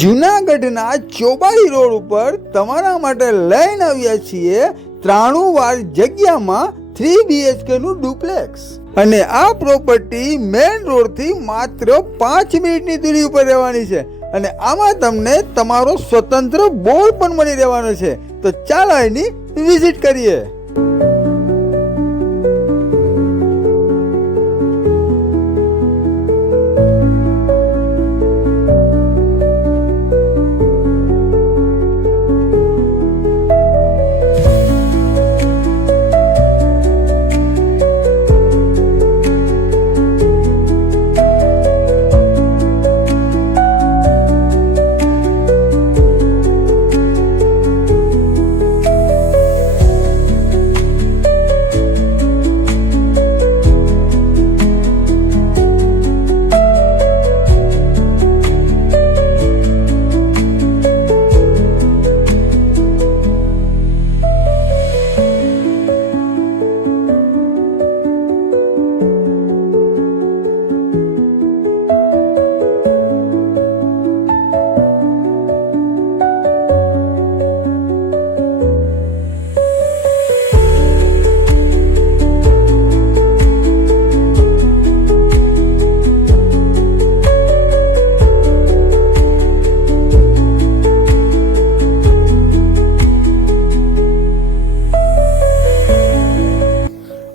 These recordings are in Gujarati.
જૂનાગઢના ચોબારી રોડ ઉપર તમારા માટે લઈને આવ્યા છીએ 93 વાર જગ્યામાં 3 BHK નું ડુપ્લેક્સ અને આ પ્રોપર્ટી મેઇન રોડ થી માત્ર 5 મિનિટની દૂરી ઉપર રહેવાની છે અને આમાં તમને તમારો સ્વતંત્ર બોર્ડ પણ મળી રહેવાનો છે. તો ચાલો એની વિઝિટ કરીએ.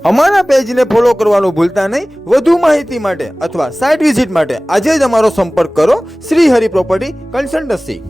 અમારા પેજને ફોલો કરવાનું ભૂલતા નહીં. વધુ માહિતી માટે અથવા સાઇટ વિઝિટ માટે આજે જ અમારો સંપર્ક કરો. Shri Hari property consultancy.